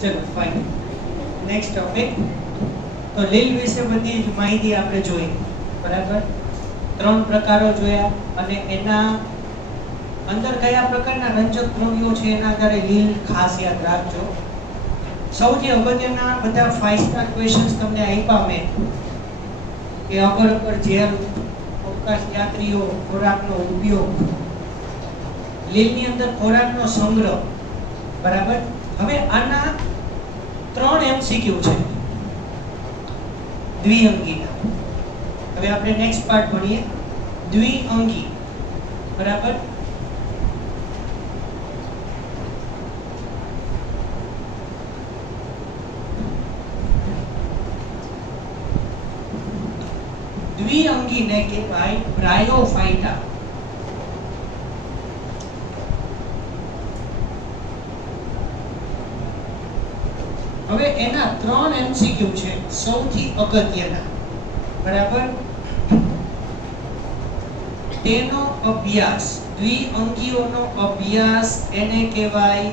ચલો fine. Next topic. તો લીલ વિશે બધી જ માહિતી આપણે જોઈ, બરાબર. 3 પ્રકારો જોયા અને એના અંદર કયા પ્રકારના રંજક દ્રવ્યો છે એના આધારે લીલ ખાસ યાદ રાખજો. સૌથી અગત્યના બધા 5 સ્ટાર ક્વેશ્ચન્સ તમને આપ્યા મેં કે અગર જેલ, અવકાશ યાત્રીઓ, ખોરાકનો ઉપયોગ, લીલની અંદર ખોરાકનો સંગ્રહ, બરાબર. હવે આના 3 MCQ છે દ્વિઅંગીના. હવે આપણે નેક્સ્ટ પાર્ટ ભણીએ દ્વિઅંગી, બરાબર. દ્વિઅંગીને કહેવાય બ્રાયોફાઇટા. હવે એના 3 MCQ છે સૌથી અગત્યના, બરાબર. તેનો અભ્યાસ, દ્વિઅંગીઓનો અભ્યાસ એને કહેવાય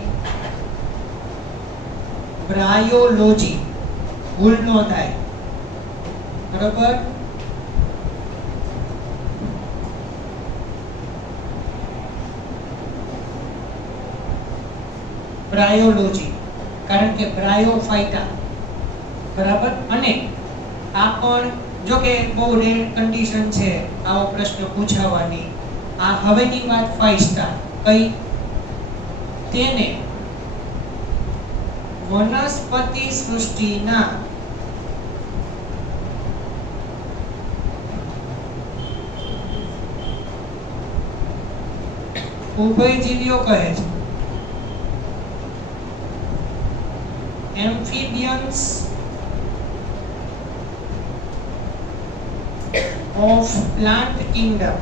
બ્રાયોલોજી. ભૂલ ન થાય, બરાબર. બ્રાયોલોજી, કારણ કે બ્રાયોફાઇટા, બરાબર. અને આ પણ જો કે બહુ રેર કન્ડિશન છે આવો પ્રશ્ન પૂછાવાની. આ હવેની વાત 5 સ્ટાર કઈ, તેને વનસ્પતિ સૃષ્ટિના ઉભયજીવીઓ કહે છે. Amphibians of plant kingdom.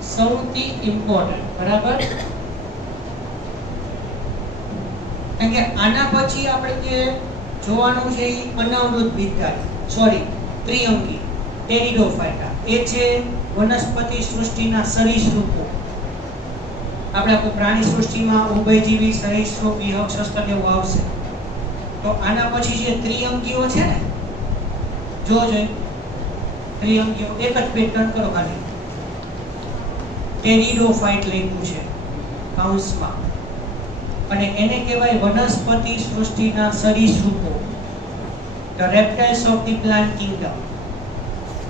સૌથી ઇમ્પોર્ટન્ટ, બરાબર. કારણ કે આના પછી આપણે જે જોવાનું છે એ અનાવૃત બીજધારી, સોરી ત્રિઅંગી ટેરિડોફાઇટા. એ છે વનસ્પતિ સૃષ્ટિના સરીસૃપો. આપણે કોઈ પ્રાણી સૃષ્ટિમાં ઉભયજીવી, સરીસૃપ, વિહંગ, સસ્તન એવું આવશે. તો આના પછી જે ત્રિઅંગીઓ છે ને, જોજો ત્રિઅંગીઓ એક જ પેટર્ન કરો ખાલી. ટેરિડોફાઇટ લખ્યું છે કૌંસમાં, અને એને કહેવાય વનસ્પતિ સૃષ્ટિના સરીસૃપો, the reptiles of the plant kingdom.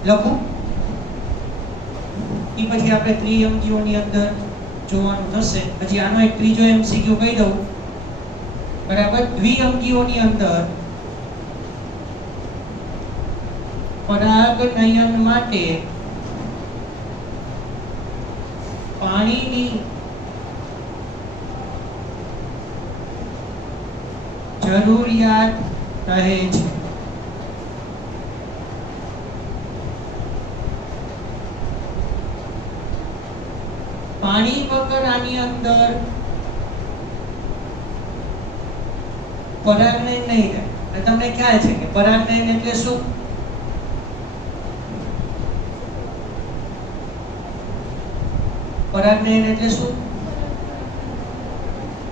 લખો. એ પછી આપણે ત્રિઅંગીઓની અંદર જોવાનું થશે. પછી આનો એક ત્રીજો MCQ કહી દઉં, બરાબર. દ્વિઅંગીઓની અંદર પરાગનયન માટે પાણીની જરૂરિયાત રહે છે. પાણી વગર આની અંદર પરાગનયન નહીં થાય. અને તમને ખ્યાલ છે કે પરાગનયન એટલે શું? પરાગનયન એટલે શું?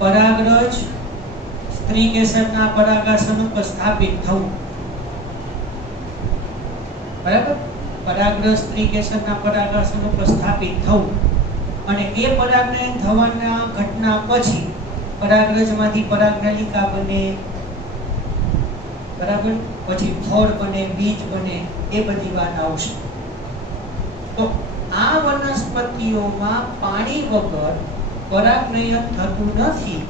પરાગરજ સ્ત્રી કેસરના પરાગાસન ઉપર સ્થાપિત થવું, બરાબર. પરાગરજ સ્ત્રી કેસરના પરાગાસન ઉપર સ્થાપિત થવું, અને એ પરાગનયન થવાના ઘટના પછી પરાગરજમાંથી પરાગનલિકા બને, બરાબર. પછી ફળ બને, બીજ બને, એ બધી વાત આવશે. તો આ વનસ્પતિઓમાં પાણી વગર પરાગનયન થતું નથી.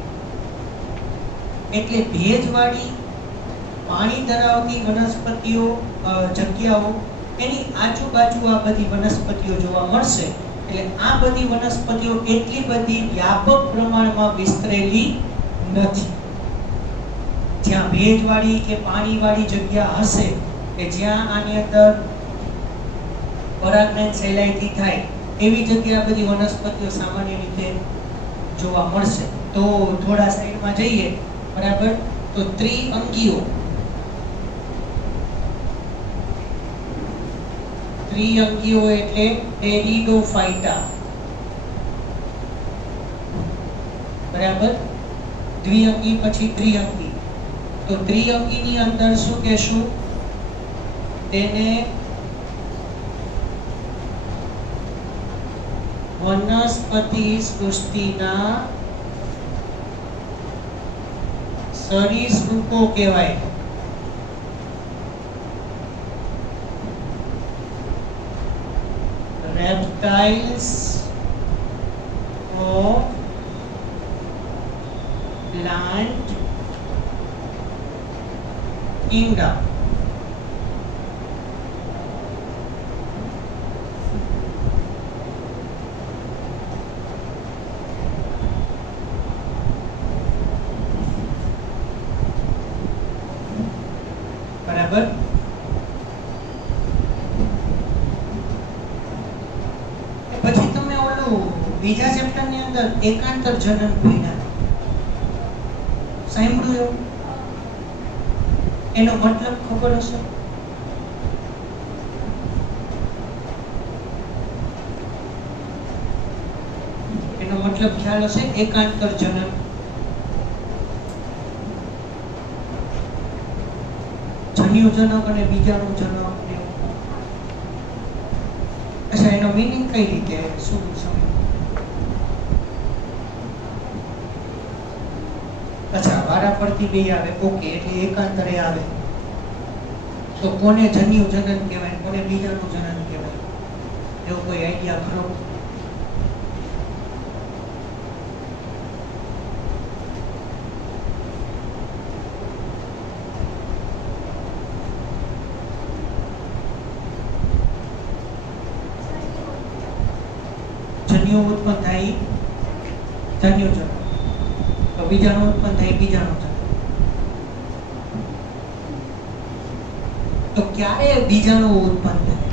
એટલે ભેજવાળી, પાણી ધરાવતી વનસ્પતિઓ, જગ્યાઓ, એની આજુબાજુ આ બધી વનસ્પતિઓ જોવા મળશે. એટલે આ બધી વનસ્પતિઓ એટલી બધી વ્યાપક પ્રમાણમાં વિસ્તરેલી નથી. જ્યાં ભેજવાળી કે પાણીવાળી જગ્યા હશે કે જ્યાં આની અંદર પરાગનયન સહેલાઈથી થાય, એવી જગ્યા બધી વનસ્પતિઓ સામાન્ય રીતે જોવા મળશે. તો થોડા સાઈડમાં જઈએ, બરાબર. તો ત્રિઅંગીઓ ત્રિઅંગીઓ એટલે ટેરિડોફાઇટા, બરાબર. દ્વિઅંગી પછી ત્રિઅંગી. તો ત્રિઅંગીની અંદર શું કહેશું? તેને વનસ્પતિ સૃષ્ટિના સરીસૃપો કહેવાય. reptiles of plant kingdom. બરાબર. પછી તમે ઓલું બીજા ચેપ્ટર ની અંદર એકાંતર જનન ભણ્યા, સાંભળ્યું? એનો મતલબ ખબર હશે? એનો મતલબ ખ્યાલ હશે? એકાંતર જનન. જન્યુજનક અને બીજાણુજનક. અચ્છા, એનો મીનિંગ કઈ રીતે શું સમજ? અચ્છા, વારા પરથી બે આવે, ઓકે, એટલે એકાંતરે આવે. તો કોને જન્યુજનન કહેવાય, કોને બીજાણુજનન કહેવાય, એવો કોઈ આઈડિયા ખરો? જન્યુ ઉત્પન્ન થાય જન્યુજનક, તો બીજાણુ ઉત્પન્ન થાય બીજાણુજનક. તો ક્યારે બીજાણુ ઉત્પન્ન થાય?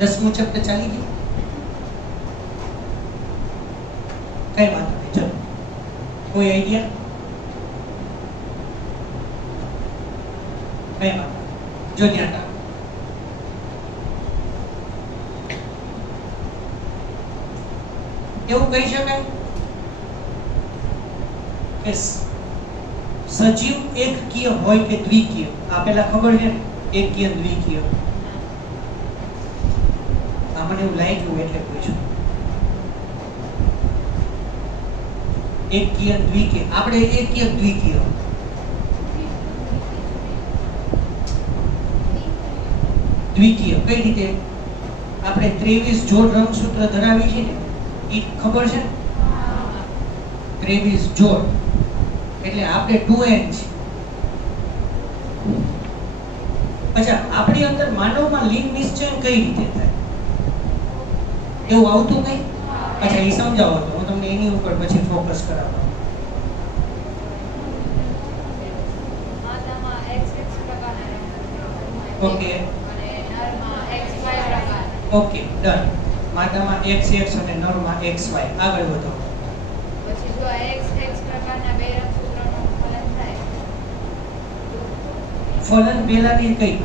દસમું ચેપ્ટર ચાલી ગયું? કઈ વાંધો નહીં, ચલો. કોઈ આઈડિયા? કઈ વાંધો, જો ધ્યાન રાખો. એવું કહી શકાય કે સજીવ એકકીય હોય કે દ્વિકીય? આ પેલા ખબર છે ને, એકકીય દ્વિકીય. મને એવું લાગ્યું એટલે પૂછ્યું. એકકીય દ્વિકીય. આપણે એકકીય દ્વિકીય. દ્વિકીય કઈ રીતે? આપણે 23 જોડ રંગસૂત્ર ધરાવી છે ને, એ ખબર છે? 23 જોડ એટલે આપણે 2n છે. અચ્છા, આપણી અંદર માનવમાં લિંગ નિશ્ચય કઈ રીતે થાય? એવું આવતું કઈ? અચ્છા, એ સમજાવો તો હું તમને એની ઉપર પછી ફોકસ કરાવું. Okay okay, done. માદામાં XX અને નરમાં XY. આગળ વધો. પછી જો XX પ્રકારના બે રંગસૂત્રોનું ફલન થાય. ફલન પહેલાની કઈ?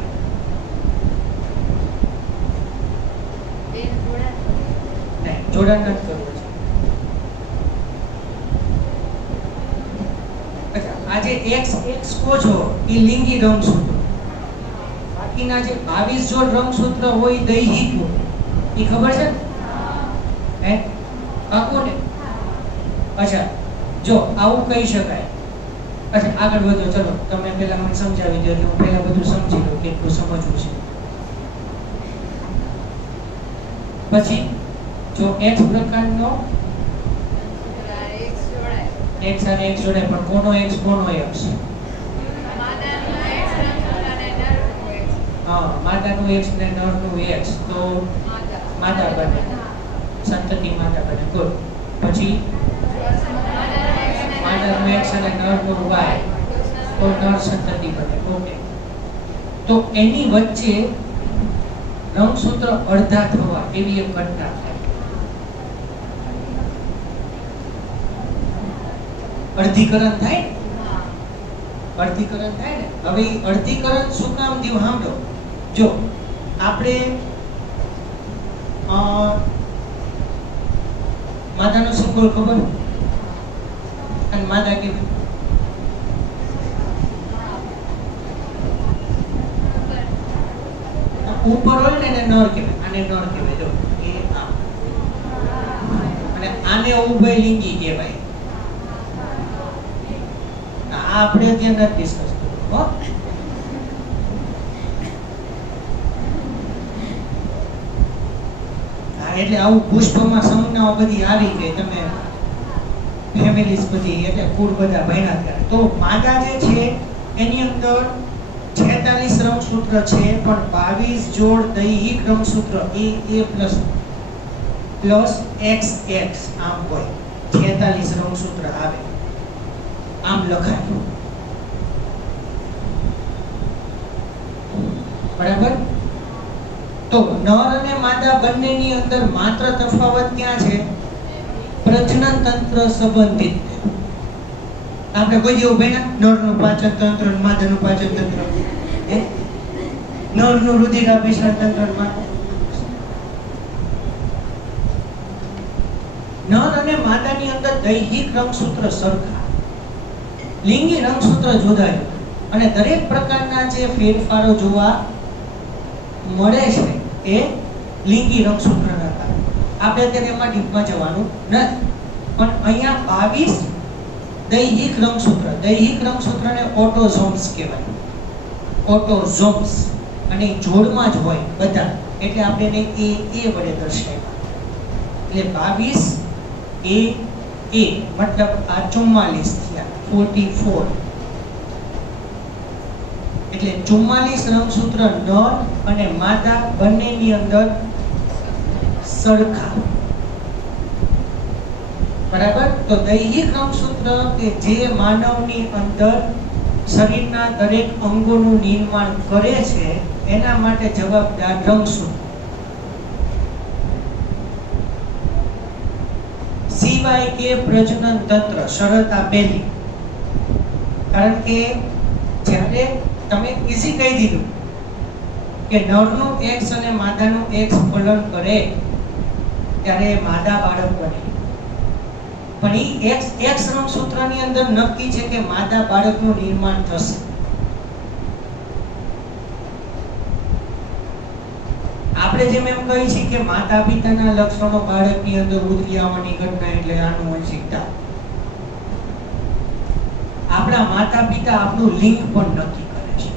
જોડાણ નથી કરવું છે. અચ્છા, આ જે XX કહો છો એ લિંગી રંગસૂત્ર. બાકીના જે 22 જોડ રંગસૂત્ર હોય દૈહિક હોય, એ ખબર છે ને? હે, કાકો ને? અચ્છા, જો આવું કહી શકાય. અચ્છા, આગળ વધો. ચલો, તમે પહેલા મને સમજાવી દો એટલે હું પહેલા બધું સમજી લઉં કેટલું સમજવું છે. પછી જો X પ્રકારનો X અને X જોડાય, પણ કોનો X કોનો X? માદાનું X ને નરનું X તો માદા બને, સંતતિ માદા બને. ગુડ. પછી માદાનું X અને નરનું Y તો નર સંતતિ બને. ઓકે. તો એની વચ્ચે રંગસૂત્ર અડધા થવા એવી એક ઘટના થાય. અર્ધીકરણ થાય ને, અર્ધીકરણ થાય ને. હવે ઈ અર્ધીકરણ શું કામ થયું સાંભળો. જો આપણે માદાનો સિમ્બોલ ખબર અને માદા કેવી ઉપર હોય ને એને નર કહેવાય, આને નર કહેવાય. જો એ આ અને આને ઉભય લિંગી કહેવાય. આ આપણે અત્યારે નથી ડિસ્કસ કરવું હો. હા, એટલે આવું પુષ્પમાં સંજ્ઞાઓ બધી આવી ગઈ. તમે ફેમિલીઝ બધી એટલે કુળ બધા ભણ્યા ત્યારે. તો માદા જે છે એની અંદર 46 રંગસૂત્ર છે, પણ 22 જોડ દૈહિક રંગસૂત્ર A પ્લસ XX આમ હોય. 46 રંગસૂત્ર આવે, આમ લખાય. બરાબર. તો નર અને માદા બંનેની અંદર માત્ર તફાવત ક્યાં છે? પ્રજનન તંત્ર સંબંધિત. આપણે કોઈ જેવું ભણ્યા નરનું પાચન તંત્ર અને માદાનું પાચન તંત્ર, નરનું રુધિરાભિસરણ તંત્ર. નર અને માદાની અંદર દૈહિક રંગસૂત્ર સરખા, લિંગી રંગસૂત્ર જુદા છે અને દરેક પ્રકારના જે ફેરફારો જોવા મળે છે એ લિંગી રંગસૂત્રના કારણે. આપણે અત્યારે એમાં ડીપમાં જવાનું નથી, પણ અહીંયા 22 દૈહિક રંગસૂત્ર, દૈહિક રંગસૂત્રને ઓટોઝોમ્સ કહેવાય. ઓટોઝોમ્સ અને જોડમાં જ હોય બધા, એટલે આપણે એને A વડે દર્શાવ્યા. એટલે 22 A મતલબ આ 44 થયા, 44. એટલે 44 રંગસૂત્ર નર અને માદા બંનેની અંદર સરખા. બરાબર. તો દૈહિક રંગસૂત્ર કે જે માનવની અંદર શરીરના દરેક અંગોનું નિર્માણ કરે છે એના માટે જવાબદાર રંગસૂત્ર. સિવાય કે પ્રજનન તંત્ર શરત આપેલી. કારણ કે જ્યારે તમે ઈઝી કહી દીધું કે નરનું X અને માદાનું X ફલન કરે ત્યારે માદા બાળક બને, પણ ઈ X રંગસૂત્રની અંદર નક્કી છે કે માદા બાળકનું નિર્માણ થશે. આપણે જેમ એમ કહી છીએ કે માતા પિતાના લક્ષણો બાળકની અંદર ઉતરી આવવાની ઘટના એટલે આનુવંશિકતા. આપણા માતા પિતા આપણું લિંગ પણ નક્કી કરે છે.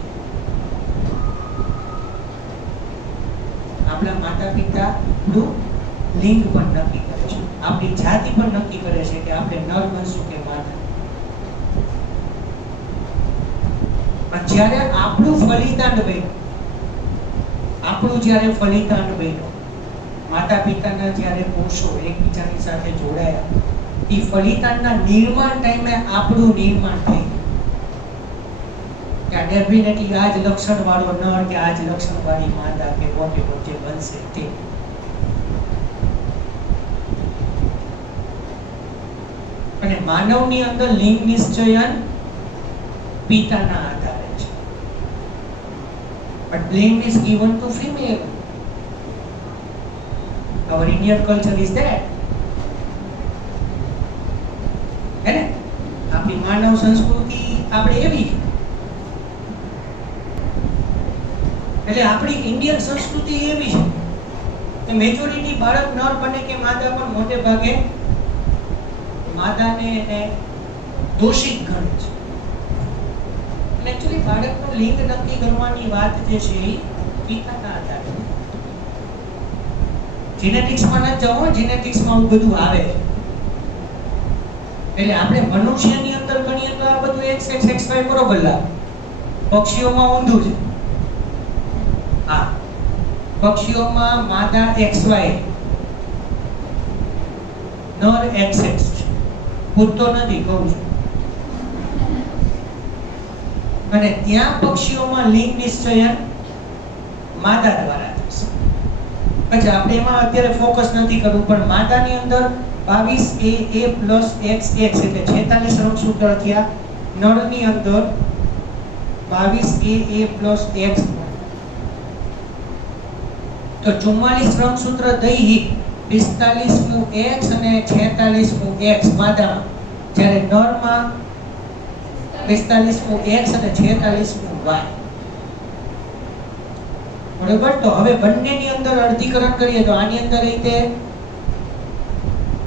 આપણા માતા પિતા આપણું લિંગ પણ નક્કી કરે છે, આપણી જાતિ પણ નક્કી કરે છે કે આપણે નર બનશું કે માદા. પણ જ્યારે આપણું ફલિતાંડ બન્યું, આપણું જ્યારે ફલિતાંડ બન્યું, માતા પિતાના જ્યારે કોષો એકબીજાની સાથે જોડાયા, એ ફલિતાંડના નિર્માણ ટાઈમે આપણું નિર્માણ થઈ ગયું. ડેફિનેટલી આ જ લક્ષણ વાળો નર કે આ જ લક્ષણ વાળી માદા કે વોટેવર જે બનશે તે. અને માનવની અંદર લિંગ નિશ્ચયન પિતાના આધારે છે, but blame is given to female. Our Indian culture is that. હે ને? આપણી માનવ સંસ્કૃતિ આપણે એવી, એટલે આપણી ઇન્ડિયન સંસ્કૃતિ એવી છે કે મેજોરિટી બાળક નર બને કે માદા પણ મોટે ભાગે માદાને એને દોષિત ગણે છે. એકચ્યુઅલી બાળકનું લિંગ નક્કી કરવાની વાત જે છે એ પિતાના આધારે. જીનેટિક્સમાં ન જાઓ, જીનેટિક્સમાં આવું બધું આવે. એટલે આપણે મનુષ્યની અંદર ગણીએ તો આ બધું XY બરોબર લાગે, પક્ષીઓમાં ઊંધું છે. પક્ષીઓમાં માદા XY, નર XX છે. પૂછતો નથી, કહું છું. અને ત્યાં પક્ષીઓમાં લિંગ નિશ્ચયન માદા દ્વારા થશે. પછી આપણે એમાં અત્યારે ફોકસ નથી કરવું, પણ માદાની અંદર 22 AA + XX એટલે 46 રંગસૂત્ર થયા. નળની અંદર 22 AA + X તો 44 રંગસૂત્ર દૈહિક, 45 નું X અને 46 નું X માદામાં, જ્યારે નરમાં 45 નું X અને 46 નું Y. બરોબર. તો હવે બંનેની અંદર અર્ધીકરણ કરીએ તો આની અંદર રીતે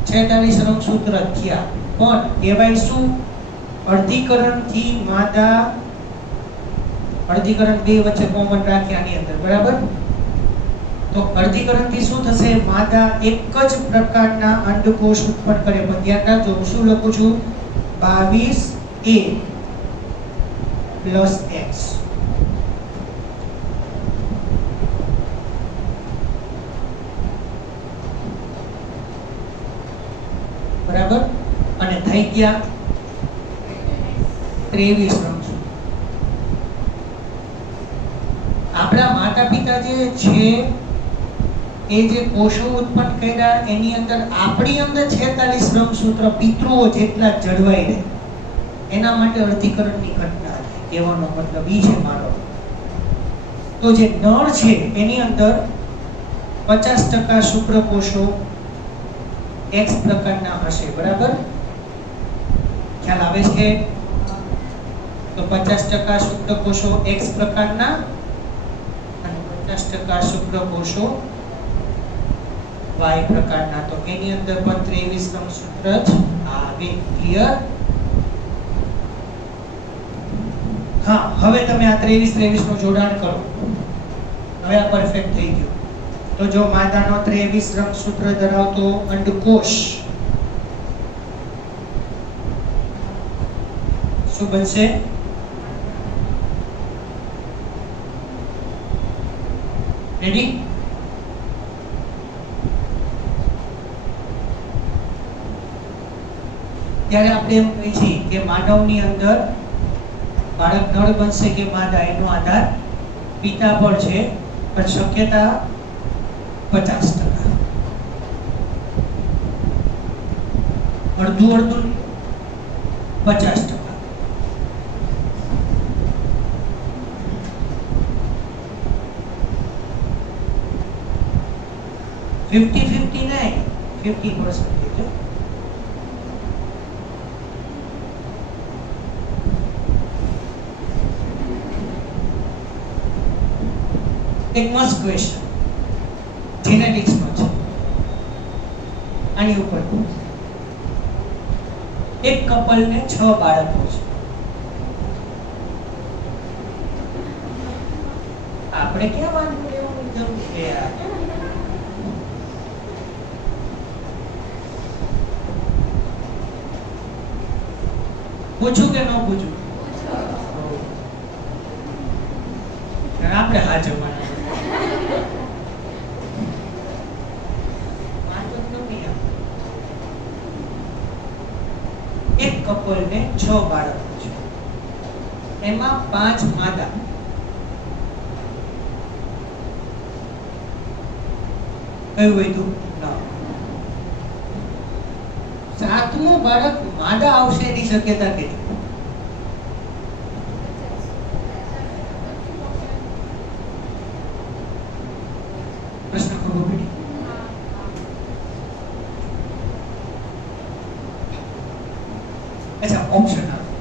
46 રંગસૂત્ર થયા, પણ કહેવાય શું? અર્ધીકરણથી માદા, અર્ધીકરણ બે વચ્ચે કોમન રાખ્યા આની અંદર, બરાબર. તો અર્ધીકરણથી શું થશે? માદા એક જ પ્રકારના અંડકોષ ઉત્પન્ન કરે. પણ ધ્યાન રાખજો, હું શું લખું છું? 22A + X. બરાબર. અને થઈ ગયા 23 રંગસૂત્ર. આપણા માતા પિતા જે છે એ જે કોષો ઉત્પન્ન કર્યા એની અંદર આપણી અંદર 46 રંગસૂત્ર પિતૃઓ જેટલા જળવાઈ રહે એના માટે અર્ધીકરણની ઘટના છે. કહેવાનો મતલબ ઈ છે મારો. તો જે નર છે એની અંદર 50% શુક્રકોષો X પ્રકારના હશે, બરાબર. ખ્યાલ આવે છે? તો 50% શુક્રકોષો X પ્રકારના અને 50% શુક્રકોષો Y પ્રકારના. તો એની અંદર પણ 23 રંગસૂત્ર જ આવે. ક્લિયર? હા, હવે તમે આ 23 નું જોડાણ કરો. હવે આ પરફેક્ટ થઈ ગયું. તો જો માદાનો 23 રંગસૂત્ર ધરાવતો અંડકોષ શું બનશે? રેડી? ત્યારે આપણે એમ કહી છીએ કે માનવની અંદર બાળક નર બનશે કે માદા એનો આધાર પિતા પર છે, પણ શક્યતા 50%. અડધું 50%. 50-50 નહીં, 50%. એક મસ્ત ક્વેશ્ચન જેનેટિક્સ નો છે. આની ઉપર એક કપલ ને 6 બાળકો છે. આપણે ક્યાં વાંધો લેવાની જરૂર છે યાર? પૂછું કે ન પૂછું? આપણે હા જવાનું. એક કપલ ને 6 બાળકો છે, એમાં 5 માદા. કયું વૈધું? સાતમું બાળક માદા આવશે એની શક્યતા કેટલી? પ્રશ્ન ખબર પડી? અચ્છા, ઓપ્શન આપો.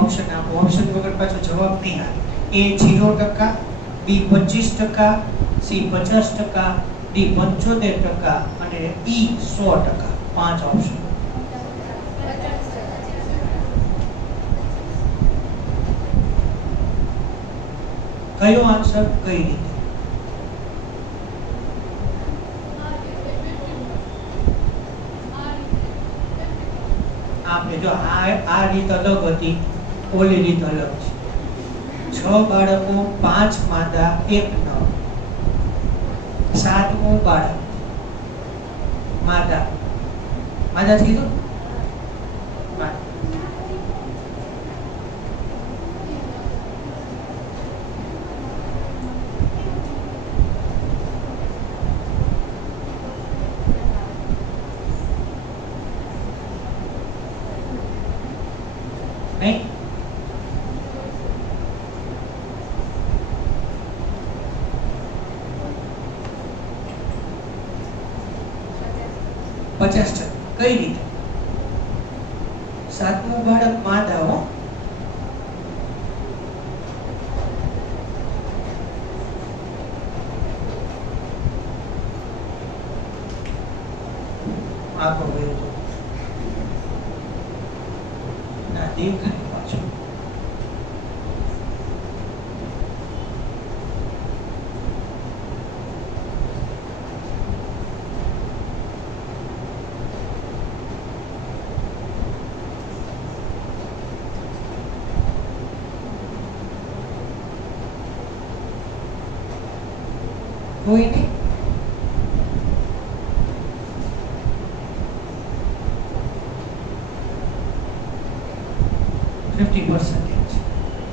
ઓપ્શન આપો. ઓપ્શન વગર પાછો જવાબ નહીં આવે. A 0%, B 25%, C 50%, D 75% અને E 100%. 5 ઓપ્શન. કયો આન્સર કઈ રીતે? આપણે જો આ રીત અલગ હતી, ઓલી રીત અલગ છે. 6 બાળકો, 5 માદા, 1 નર. સાતમું બાળક માદા. માદા કીધું? માદા. નહીં? 50%. કઈ રીતે? સાતમું બાળક માદા હો. આખો વેચો ના દેખાય પાછું. કોઈ નહીં?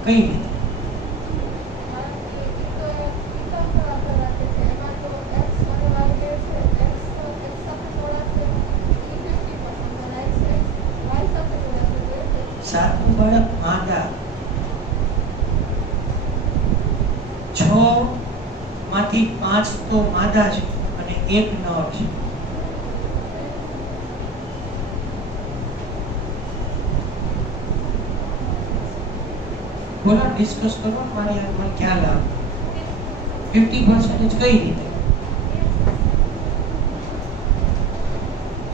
કઈ રીતે? સાતમું બાળક માદા. 6 માંથી 5 તો માદા છે અને 1 નર છે. બોલો, ડિસ્કસ કરો. મારી મને ખ્યાલ આવે. 50% કઈ રીતે?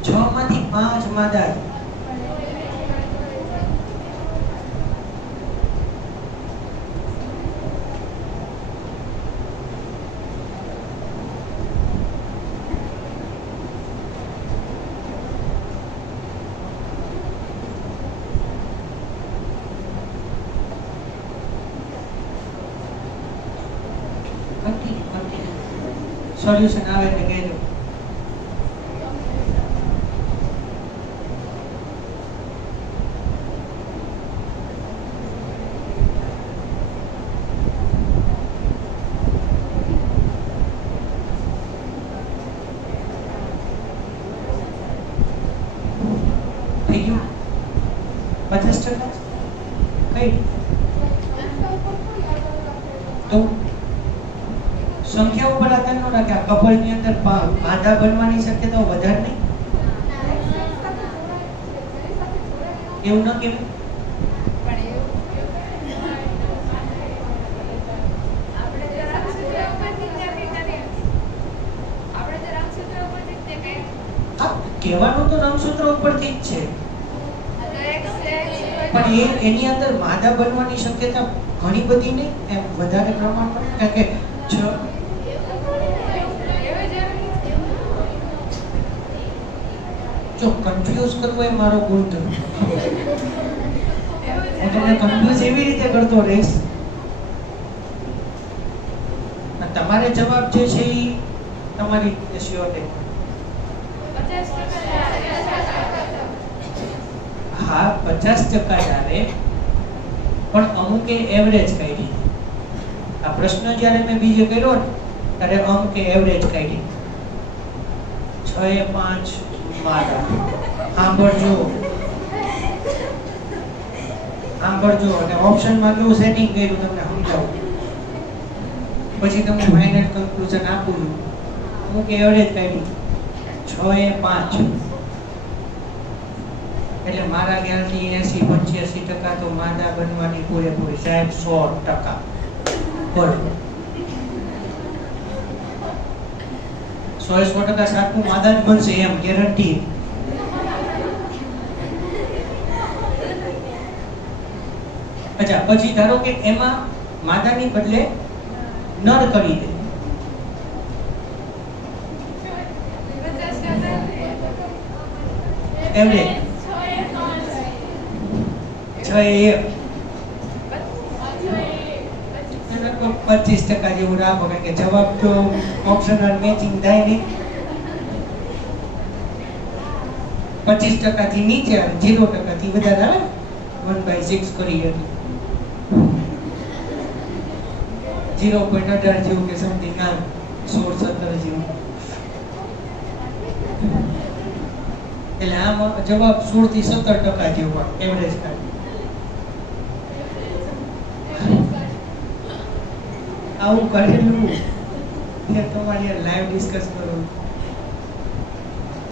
6 માંથી 5 માદા છે. સોલ્યુશન આવે તો કહેજો. થઈ ગયું? 50%? કઈ તો સંખ્યા ઉપર આધાર ન રાખે. આ કપલ ની અંદર માદા બનવાની શક્યતાઓ વધારે નહીં? એવું ન કેવું? કહેવાનું તો રંગસૂત્ર ઉપરથી જ છે, પણ એની અંદર માદા બનવાની શક્યતા ઘણી બધી નહીં, એમ વધારે પ્રમાણમાં. કારણ કે જો કન્ફ્યુઝ કરવો એ મારો ગુણધર્મ. હું તમને કન્ફ્યુઝ એવી રીતે કરતો રહીશ. તમારે જવાબ જે છે એ તમારી શ્યોર. હા, 50% આવે, પણ અમુકે એવરેજ કાઢી. આ પ્રશ્ન જ્યારે મેં બીજે કર્યો ને ત્યારે અમુકે એવરેજ કાઢી. 6 એ 5 માદા. સાંભળજો અને ઓપ્શનમાં કેવું સેટિંગ કર્યું તમને સમજાવું, પછી તમને ફાઇનલ કન્ક્લુઝન આપું છું. અમુકે એવરેજ કાઢી 6 એ 5, એટલે મારા ખ્યાલથી 80-85% તો માદા બનવાની પૂરેપૂરી. સાહેબ 100%. બોલો, 100% સાતમું માદા જ બનશે એમ ગેરંટી. અચ્છા, પછી ધારો કે એમાં માદાની બદલે નર કરી દે. એવરેજ 6 એ 1, 25% 25% જેવું રાખો, કારણ કે જવાબ તો ઓપ્શનલ મેચિંગ થાય નહીં. 25% થી નીચે આવે, 0% થી વધારે આવે. 1/6 કરીએ તો 0.18 જેવું કે સમથિંગ આવે, 16-17 જેવું. એટલે આમ જવાબ 16 થી 17% જેવું આવે, એવરેજ કાઢી. આવું કરેલું કે તમારી લાઈવ ડિસ્કસ કરું.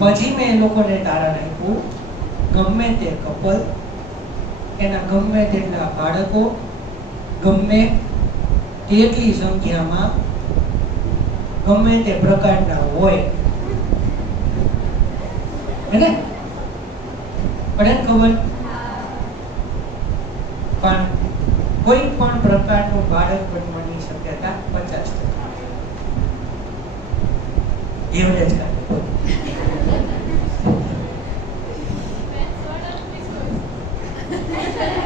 પછી મેં લોકોને તારણ આપ્યું, ગમે તે કપલ, એના ગમે તેટલા બાળકો, ગમે તેટલી સંખ્યામાં, ગમે તે પ્રકારના હોય, હે ને? પડે ને ખબર? પણ કોઈ પણ પ્રકારનું બાળક બનવાની શક્યતા 50%. એવરેજ કાઢો.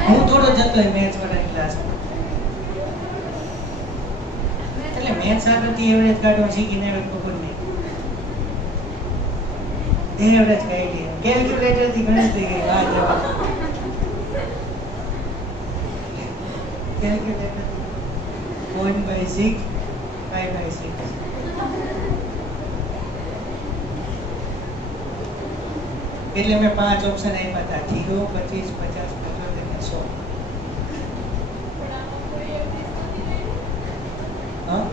હું થોડો જતો મેથ્સ વાળા ક્લાસમાં, એટલે મેથ્સ આગળથી એવરેજ કાઢવા શીખીને ખબર નહીં. એવરેજ કાઢી કેલ્ક્યુલેટર થી ગણતરી કરી. વાહ જવાબ કેલ્ક્યુલેટર 1/6 5/6. એટલે મેં 5 ઓપ્શન આપ્યા હતા, 0, 25, 50, 75 અને 100. હા,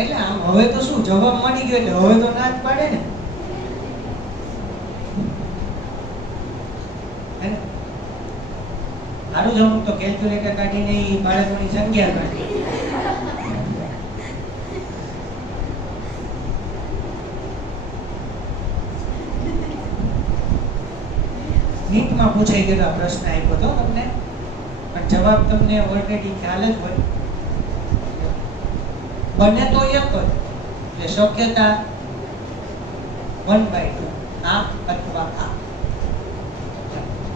એટલે આમ હવે તો શું જવાબ મળી ગયો, એટલે હવે તો ના જ પાડે ને. સારું જવું તો કેલ્ક્યુલેટર કાઢીને ઈ બાળકોની સંખ્યા કાઢી. નીટમાં પૂછાઈ ગયેલો પ્રશ્ન આપ્યો હતો તમને, પણ જવાબ તમને ઓલરેડી ખ્યાલ જ હોય. બને તો એક જ, એટલે શક્યતા 1/2, આ અથવા આ,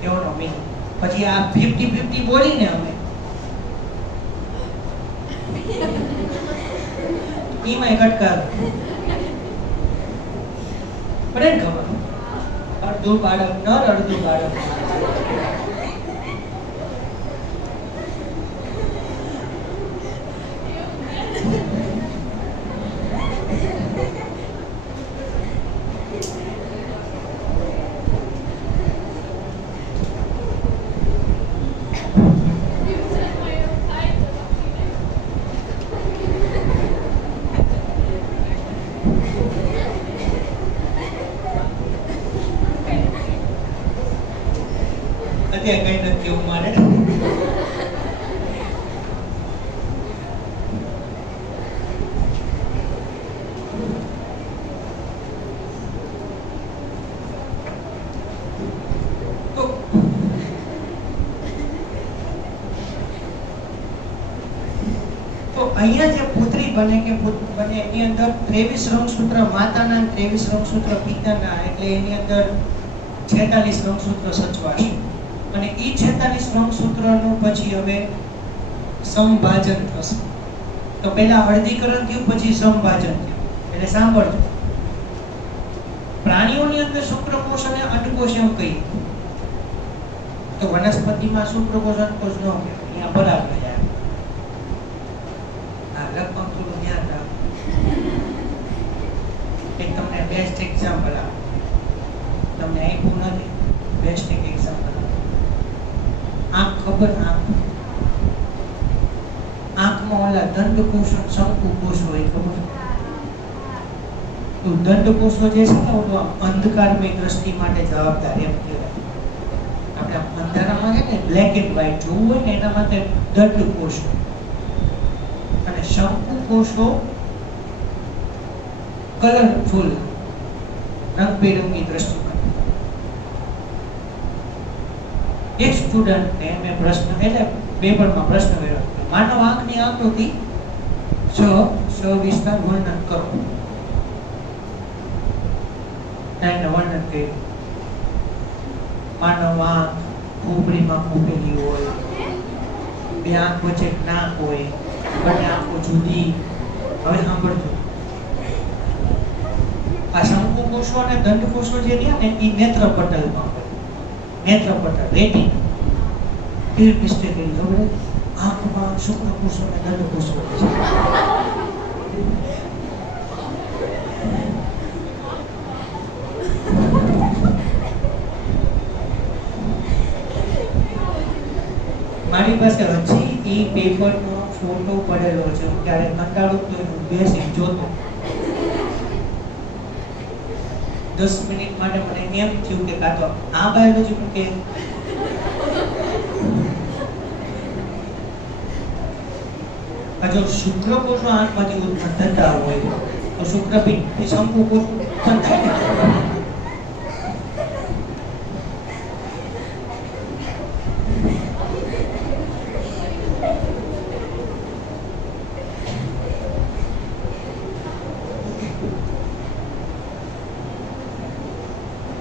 એવોનો મીનિંગ. પછી આ 50-50 બોલીને અમે ઈમાંય કટકા પડે ને ખબર, અડધું બાળક નર, અડધું બાળક. અત્યારે કઈ નથી કેવું મારે. તો અહીંયા જે પુત્રી બને કે પુત્ર બને, એની અંદર 23 રંગસૂત્ર માતાના, 23 રંગસૂત્ર પિતાના, એટલે એની અંદર 46 રંગસૂત્ર સચવાશે. અને ઈ 46 રંગસૂત્રનું પછી હવે સમભાજન થશે. તો પહેલા અર્ધીકરણ થયું, પછી સમભાજન થયું. એટલે સાંભળજો, પ્રાણીઓની અંદર શુક્રકોષ અને અંડકોષ એમ કહીએ, તો વનસ્પતિમાં શુક્રકોષ અંડકોષ ન કહેવાય. અહીંયા બરાબર જાય. આ લગભગ થોડું ધ્યાન રાખો. એક તમને બેસ્ટ એક્ઝામ્પલ આપો, તમને આપ્યું નથી, બેસ્ટ એક એક્ઝામ્પલ. આંખ ખબર? આંખમાં ઓલા દંડકોષ, શંકુકોષ હોય, ખબર? તો દંડકોષો જે છે ને, ઓલો અંધકારમય દ્રષ્ટિ માટે જવાબદાર એમ કહેવાય. આપણે અંધારામાં છે ને બ્લેક એન્ડ વ્હાઈટ જોવું હોય ને, એના માટે દંડકોષ. અને શંકુકોષો કલરફુલ, રંગબેરંગી દ્રષ્ટિ. એક સ્ટુડન્ટને મેં પ્રશ્ન, એટલે પેપરમાં પ્રશ્ન કર્યો, માનવ આંખની આકૃતિ સવિસ્તાર વર્ણન કરો. એને વર્ણન કર્યું. માનવ આંખ खोपड़ीમાં ખૂપેલી હોય, બે આંખ વચ્ચે નાક હોય, બંને આંખો જુદી. હવે સાંભળજો, આ શંકુ કોષો અને દંડ કોષો જે રહ્યા ને એ નેત્રપટલમાં હોય. નેત્રપટલ રેટિન ફિર મિસ્ટેક એ ખબર આંખમાં શુક્રકોષો અને દંડ કોષો હોય છે. મારી પાસે હજી એ પેપરનો ફોટો પડેલો છે. હું ક્યારે કંટાળું તો હું બેસી જોતો. 10 મિનિટ માટે મને એમ થયું કે કાં તો આ બાયોલોજી પણ કે જો શુક્રકોષો આંખમાંથી ઉત્પન્ન થતા હોય તો શુક્રપિંડથી શંકુકોષ ઉત્પન્ન થાય ને.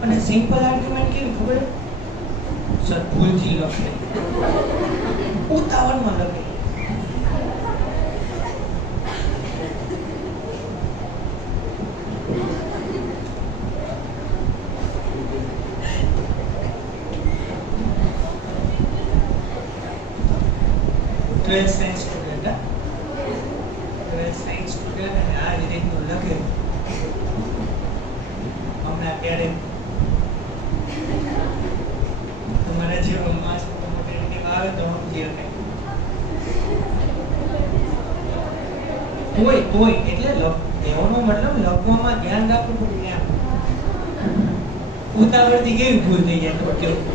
અને સિમ્પલ આર્ગ્યુમેન્ટ કેવું ખબર? સર ભૂલથી લખે, ઉતાવળમાં લખે. સાયન્સ સ્ટુડન્ટ, સાયન્સ સ્ટુડન્ટ અને આ જ રીતનું લખે. હમણાં ક્યારે તમારા જેવો માસ મોટેલિટી આવે તો સમજી શકે. કોઈ એટલે એનો મતલબ લખવામાં ધ્યાન રાખવું પડે. એમ ઉતાવળથી કેવી ભૂલ થઈ જાય તો કેવું?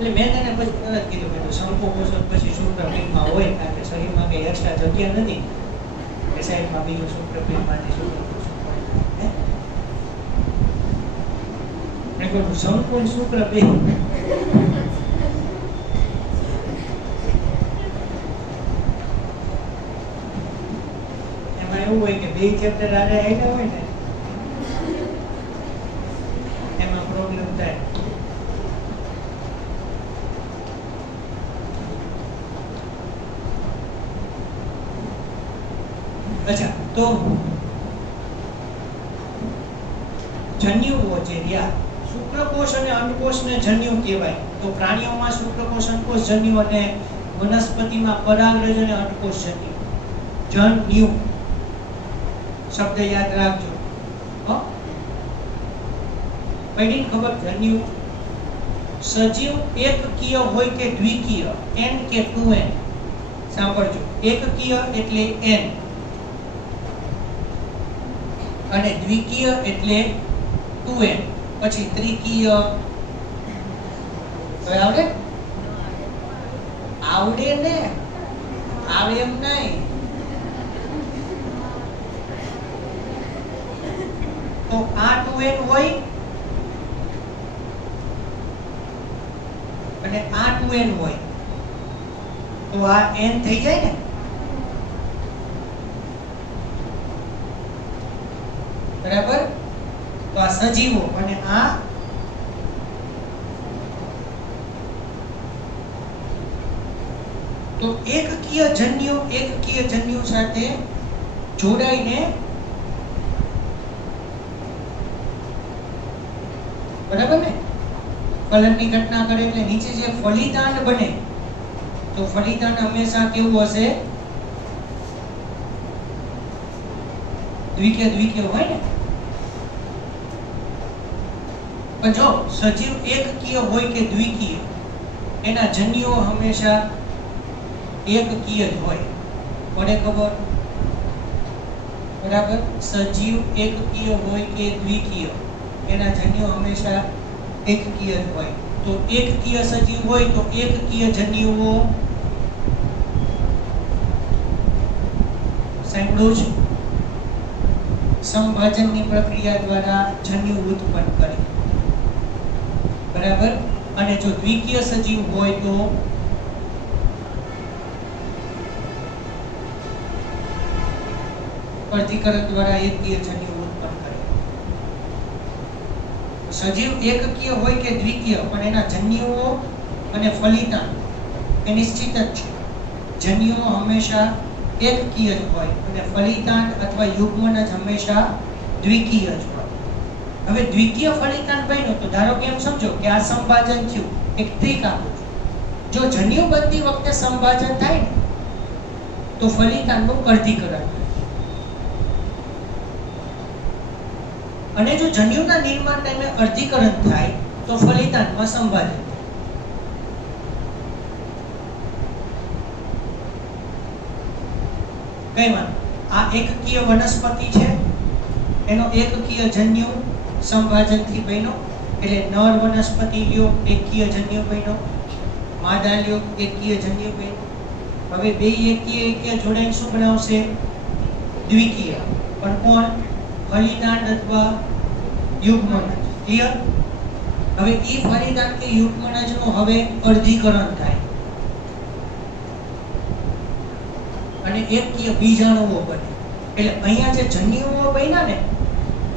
એટલે મેં તને પછી તરત કીધું કે શંકુકોષો પછી શુક્રપિંડમાં હોય, કારણ કે શરીરમાં કઈ એક્સ્ટ્રા જગ્યા નથી કે સાઈડમાં બીજું શુક્રપિંડમાંથી શુક્રકોષ હોય. મેં કહ્યું સંપૂર્ણ શુક્રપિંડ. એમાં એવું હોય કે 2 ચેપ્ટર આડે આવ્યા હોય ને એમાં પ્રોબ્લેમ થાય. અચ્છા, તો જન્યુઓ જે રહ્યા, શુક્રકોષ અને અંડકોષને જન્યુ કહેવાય. તો પ્રાણીઓમાં શુક્રકોષ અંડકોષ જન્યુ અને વનસ્પતિમાં પરાગરજ અને અંડકોષ જન્યુ. જન્યુ શબ્દ યાદ રાખજો. પડી ખબર? જન્યુ સજીવ એકકીય હોય કે દ્વિકીય, n કે 2n. સાંભળજો, એકકીય એટલે n અને દ્વિકીય એટલે 2n. પછી ત્રિકીય તો આવડે? આવડે ને, આવે એમ નહીં. તો આ 2n હોય અને આ 2n હોય તો આ n થઈ જાય ને. બરાબર? તો આ સજીવો અને આ તો એકકીય જન્યુ સાથે જોડાઈને બરાબર ને ફલનની ઘટના કરે એટલે નીચે જે ફલિતાંડ બને તો ફલિતાંડ હંમેશા કેવું હશે? દ્વિકીય હોય ને. પણ જો સજીવ એકકીય હોય કે દ્વિકીય, એના જન્યુઓ હંમેશા એકકીય જ હોય. કોને ખબર? બરાબર? સજીવ એકકીય હોય કે દ્વિકીય, એના જન્યુઓ હંમેશા એકકીય જ હોય. તો એકકીય સજીવ હોય તો એકકીય જન્યુઓ સાંભળો છે સંભાજનની પ્રક્રિયા દ્વારા જન્યુ ઉત્પન્ન કરે. બરાબર? અને જો દ્વિકીય સજીવ હોય તો અર્ધીકરણ દ્વારા એકકીય જન્યુ ઉત્પન્ન કરે. સજીવ એકકીય હોય કે દ્વિકીય, પણ એના જન્યુઓ અને ફલિતાંડ એ નિશ્ચિત જ છે. જન્યુઓ હંમેશા એકકીય જ હોય અને ફલિતાંડ અથવા યુગ્મન જ હંમેશા દ્વિકીય જ હોય. હવે દ્વિકીય ફલિતાંડ બન્યો તો ધારો કે એમ સમજો કે આ સંભાજન થયું, એક ટ્રીક આપું છું. જો જન્યુ બનતી વખતે સંભાજન થાય ને તો ફલિતાંડનું અર્ધીકરણ થાય. અને જો જન્યુના નિર્માણ ટાઈમે અર્ધીકરણ થાય તો ફલિતાંડમાં સંભાજન થાય. કઈ વાત? આ એકકીય વનસ્પતિ છે, એનો એકકીય જન્યુ સંભાજનથી બન્યો, એટલે નર વનસ્પતિ લ્યો એકકીય જન્યુ બન્યો, માદા લ્યો એકકીય જન્યુ બન્યો. હવે બે એકકીય જોડાઈને શું બનાવશે? દ્વિકીય. પણ કોણ? ફલિતાંડ અથવા યુગ્મનજ. ક્લિયર? હવે ઈ ફલિતાંડ કે યુગ્મનજનું હવે અર્ધીકરણ થાય અને એકકીય બીજાણુઓ બને. એટલે અહીંયા જે જન્યુઓ બન્યા ને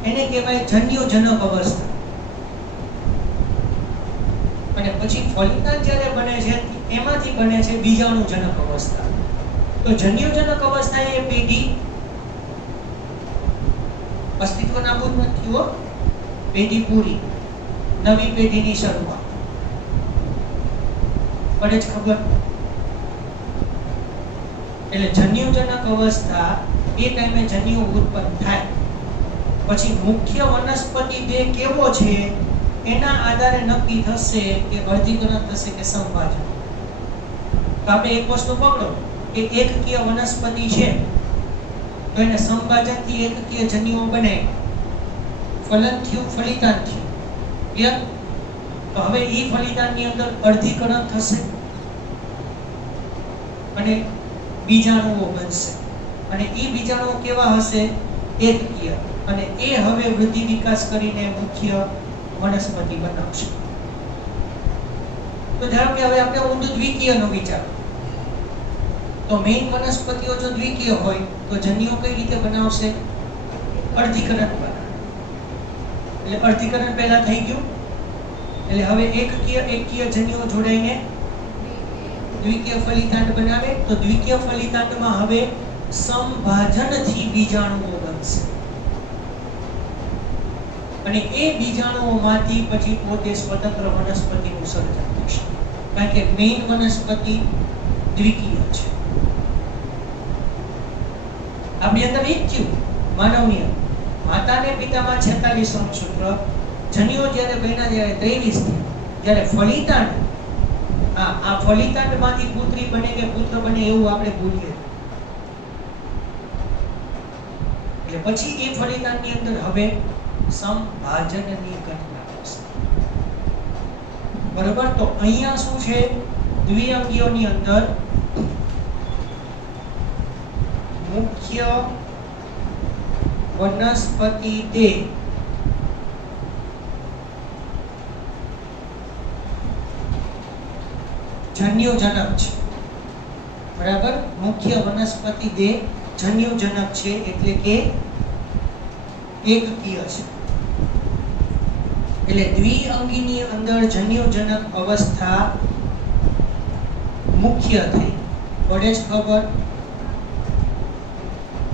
એને કહેવાય જન્યુજનક અવસ્થા. અને પછી ફલિતાંડ જ્યારે બને છે એમાંથી બને છે બીજાણુજનક અવસ્થા. તો જન્યુજનક અવસ્થા એ પેઢી અસ્તિત્વ નાબૂદ નથી હો, પેઢી પૂરી, નવી પેઢીની શરૂઆત. પડે જ ખબર? એટલે જન્યુજનક અવસ્થા એ ટાઈમે જન્યુ ઉત્પન્ન થાય. પછી મુખ્ય વનસ્પતિ દેહ કેવો છે એના આધારે નક્કી થશે કે અર્ધીકરણ થશે કે સંભાજન. તો આપણે એક વસ્તુ પકડો કે એકકીય વનસ્પતિ છે તો એને સંભાજનથી એકકીય જન્યુઓ બને, ફલન થયું, ફલિતાંડ થયું. ક્લિયર? તો હવે એ ફલિતાંડની અંદર અર્ધીકરણ થશે અને બીજાણુઓ બનશે. અને એ બીજાણુઓ કેવા હશે? એકકીય. અને એ હવે વૃદ્ધિ વિકાસ કરીને મુખ્ય વનસ્પતિ બનાવશે. તો ધારો કે હવે આપણે ઊંધું દ્વિકીયનો વિચાર. તો મેઇન વનસ્પતિઓ જો દ્વિકીય હોય તો જન્યુઓ કઈ રીતે બનાવશે? અર્ધીકરણ બનાવે. એટલે અર્ધીકરણ પહેલા થઈ ગયું, એટલે હવે એકકીય જન્યુઓ જોડાઈને દ્વિકીય ફલિતાંડ બનાવે. તો દ્વિકીય ફલિતાંડમાં હવે સંભાજનથી બીજાણુઓ બનશે અને એ બીજાણુઓમાંથી પછી પોતે સ્વતંત્ર વનસ્પતિનું સર્જન થશે. કારણ કે મેઇન વનસ્પતિ દ્વિકીય છે. આપણી અંદર એક થયું માનવની માતાને પિતામાં 46 અંગસૂત્ર, જન્યુઓ જ્યારે બન્યા ત્યારે 23 થયા. જ્યારે ફલિતાંડ આ ફલિતાંડમાંથી પુત્રી બને કે પુત્ર બને એવું આપણે ભૂલીએ. એટલે પછી એ ફલિતાંડની અંદર હવે સંભાજનની ઘટના થશે. બરોબર? તો અહીંયા શું છે? દ્વિઅંગીઓની અંદર મુખ્ય વનસ્પતિ દેહ જન્યુજનક છે. બરાબર? મુખ્ય વનસ્પતિ દેહ જન્યુજનક છે એટલે કે એકકીય છે. એટલે દ્વિઅંગીની અંદર જન્યુજનક અવસ્થા મુખ્ય થઈ. પડે જ ખબર?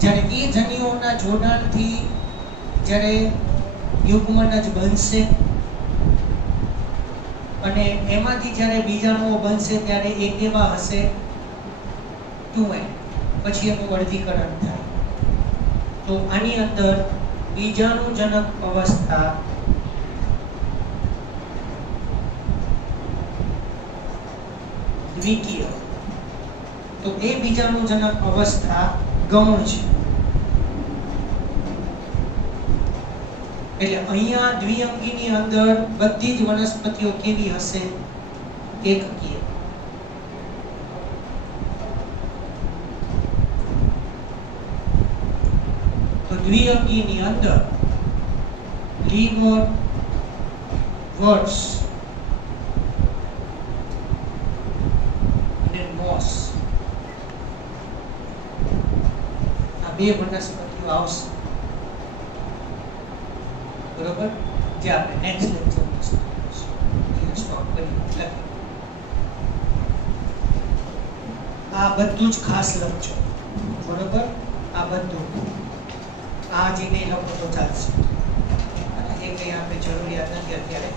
જ્યારે એ જન્યુઓના જોડાણથી જ્યારે યુગ્મનજ બનશે અને એમાંથી જ્યારે બીજાણુઓ બનશે ત્યારે એ કેવા હશે? 2n. પછી એનું વર્ગીકરણ થાય. તો આની અંદર બીજાણુજનક અવસ્થા દ્વિકીય. તો એ બીજાણુજનક અવસ્થા ગૌણ છે. એટલે અહીંયા દ્વિઅંગીની અંદર બધી જ વનસ્પતિઓ કેવી હશે? એકકીય. તો દ્વિઅંગીની અંદર લીવર, વર્ડ્સ અને મોસ, આ બે વનસ્પતિઓ આવશે. બરોબર, જે આપણે નેક્સ્ટ લેક્ચરમાં સ્ટોપ કરી. આ બધું જ ખાસ લખજો. બરોબર, આ બધું આ જે નહીં લખો તો ચાલશે. એ કંઈ આપણે જરૂરિયાત નથી અત્યારે.